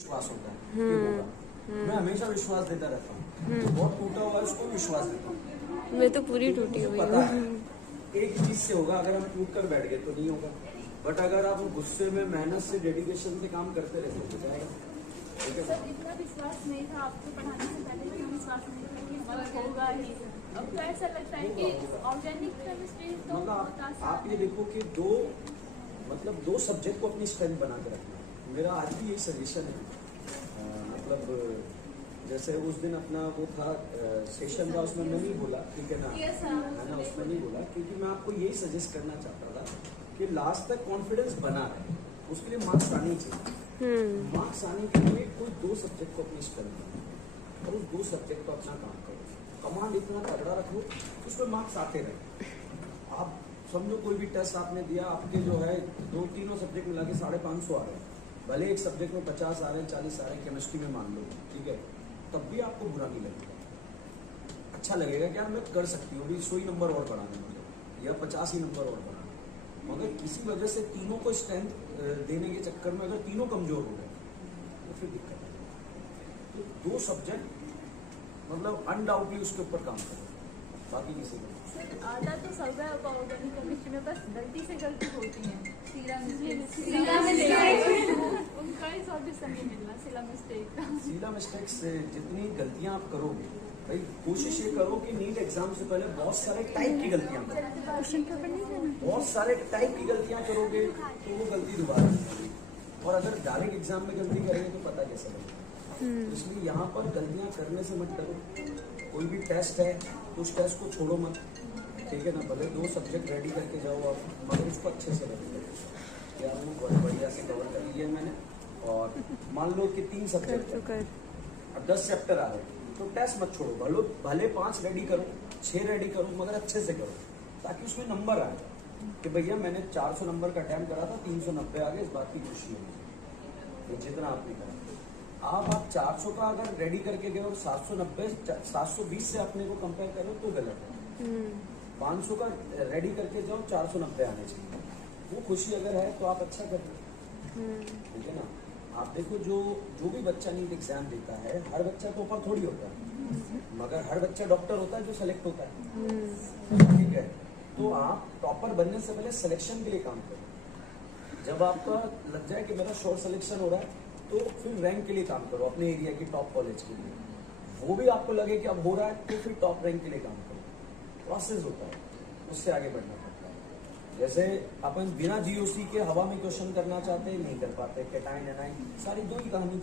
विश्वास होता है कि होगा। मैं हमेशा विश्वास देता रहता हूँ। तो बहुत टूटा हुआ है उसको विश्वास देता हूँ। मैं तो पूरी टूटी हुई पता है हूँ। एक चीज से होगा, अगर हम टूट कर बैठ गए तो नहीं होगा, बट अगर आप गुस्से में मेहनत से डेडिकेशन से काम करते रहते तो जाएगा। ठीक है सर, इतना विश्वास नहीं था आपको पढ़ाने से पहले, इतना विश्वास नहीं था कि हमारा होगा ही। अब तो ऐसा लगता है कि ऑर्गेनिक केमिस्ट्री तो बहुत आसान। आप ये देखो कि दो सब्जेक्ट को अपनी स्ट्रेंथ बना के रखना। मेरा आज भी यही सजेशन है। मतलब जैसे उस दिन अपना वो था सेशन था, उसमें मैं नहीं बोला, ठीक है ना, है ना, उसमें नहीं बोला, क्योंकि मैं आपको यही सजेस्ट करना चाहता था कि लास्ट तक कॉन्फिडेंस बना रहे, उसके लिए मार्क्स आने चाहिए। मार्क्स आने के लिए कोई दो सब्जेक्ट को अपनी स्ट्रेंथ बनाओ और उस दो सब्जेक्ट को अपना काम करो। कमांड इतना तगड़ा रखो उसमें मार्क्स आते रहे। आप समझो कोई भी टेस्ट आपने दिया, आपके जो है दो तीनों सब्जेक्ट मिला के 550 आ रहे हैं, भले एक सब्जेक्ट में 50 आ रहे हैं, 40 आ रहे हैं, केमिस्ट्री में मान लो, ठीक है, तब भी आपको बुरा नहीं लगेगा, अच्छा लगेगा कि यार मैं कर सकती हूँ, 100 ही नंबर और बढ़ाने मुझे या 50 ही नंबर और बढ़ाने। मगर किसी वजह से तीनों को स्ट्रेंथ देने के चक्कर में अगर तीनों कमजोर हो गए तो फिर दिक्कत है। तो दो सब्जेक्ट मतलब अनडाउटली उसके ऊपर काम करो, बाकी किसी को आता तो सब है ऑर्गेनिक केमिस्ट्री में, बस गलती से गलती होती है। उनका ही सॉल्यूशन नहीं मिलना, सीला मिस्टेक से जितनी गलतियां आप करोगे, भाई कोशिश ये करो कि नीट एग्जाम से पहले बहुत सारे टाइप की गलतियां करो। बहुत सारे टाइप की गलतियां करोगे तो वो गलती दोबारा नहीं होगी, और अगर डायरेक्ट एग्जाम में गलती करेंगे तो पता कैसे लगेगा। इसलिए यहाँ पर गलतियां करने से मत डरो। कोई भी टेस्ट है तो उस टेस्ट को छोड़ो मत, ठीक है ना, भले दो सब्जेक्ट रेडी करके जाओ आप, मगर उसको अच्छे से रेडी करो। यार वो बहुत बढ़िया से कवर कर लिया मैंने, और मान लो कि 3 सब्जेक्ट है, अब 10 चैप्टर आ रहे हैं, तो टेस्ट मत छोड़ो, भले 5 रेडी करो, 6 रेडी करो, मगर अच्छे से करो, ताकि उसमें नंबर आए कि भैया मैंने 400 नंबर का अटैम्प्ट करा था, 390 आ गए, इस बात की खुशी है तो जितना आपने करा। आप 400 का अगर रेडी करके गए और 720 से अपने को कंपेयर करो तो गलत है। 500 का रेडी करके जाओ, 490 आने चाहिए, वो खुशी अगर है तो आप अच्छा कर रहे हो, ठीक है ना। आप देखो जो भी बच्चा नीट एग्जाम देता है, हर बच्चा तो ऊपर थोड़ी होता है, मगर हर बच्चा डॉक्टर होता है जो सेलेक्ट होता है, ठीक है। तो आप टॉपर बनने से पहले सिलेक्शन के लिए काम करो। जब आपका लग जाए कि मेरा शॉर्ट सिलेक्शन हो रहा है, तो फिर रैंक के लिए काम करो, अपने एरिया की टॉप कॉलेज के लिए। वो भी आपको लगे कि अब हो रहा है तो फिर टॉप रैंक के लिए काम करो। प्रोसेस होता है, उससे आगे बढ़ना पड़ता है। जैसे अपन बिना जीओसी के हवा में क्वेश्चन करना चाहते हैं, नहीं कर पाते, कैटाइन एनाइन सारी दो ही कहानी।